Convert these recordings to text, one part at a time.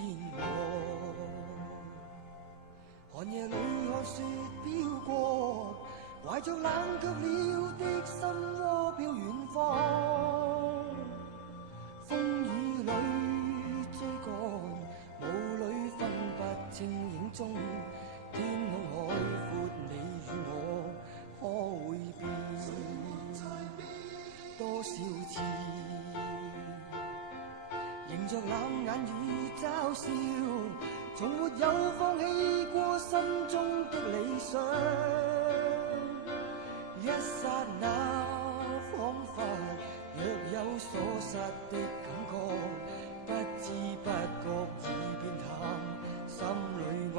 天河，寒夜里看雪飘过，怀着冷却了的心窝飘远方。风雨里追赶，雾里分不清影踪。天空海阔，你与我可会变？多少次迎着冷眼與嘲笑，從沒有放棄過心中的理想。一剎那彷彿若有所失的感覺，不知不覺已變淡，心裏愛。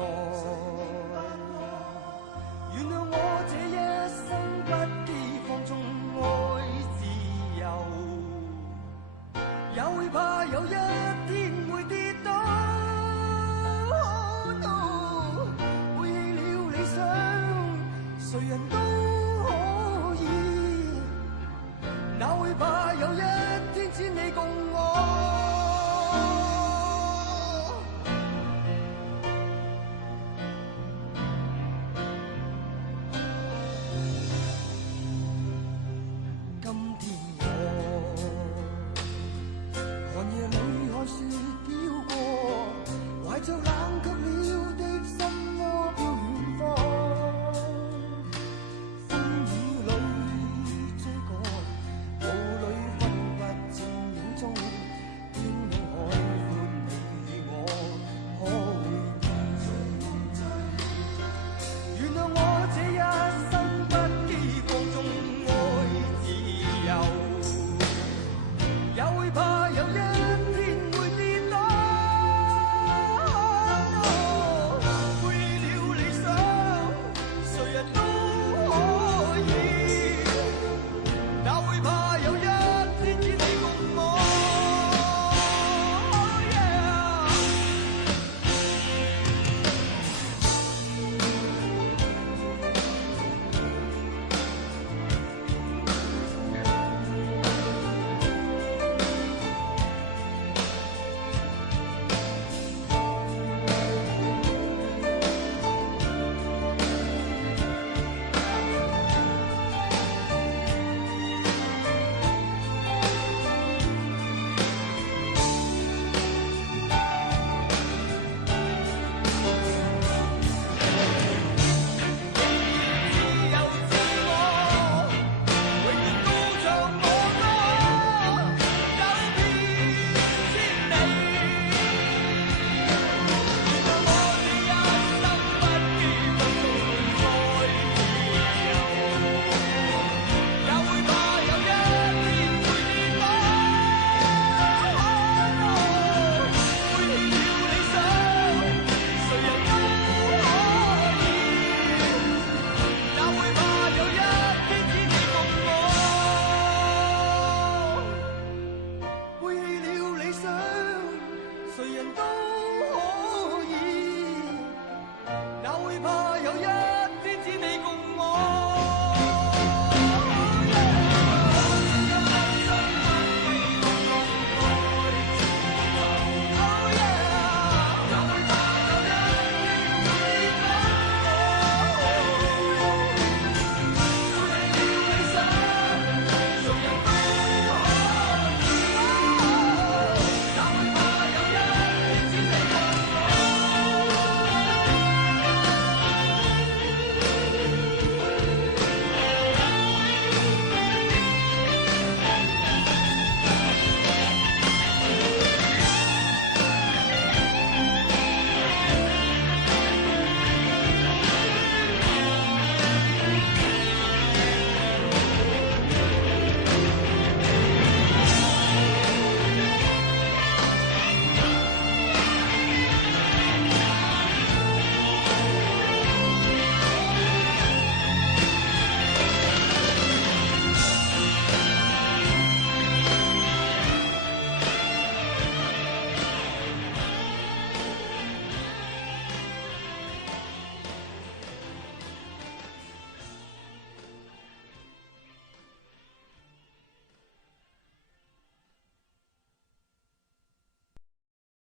原諒我這一生不羈放縱愛自由，也會怕有一天會跌倒。Oh no， 背棄了理想，誰人都可以，哪會怕有一天只你共我。谁人都可以，哪會怕？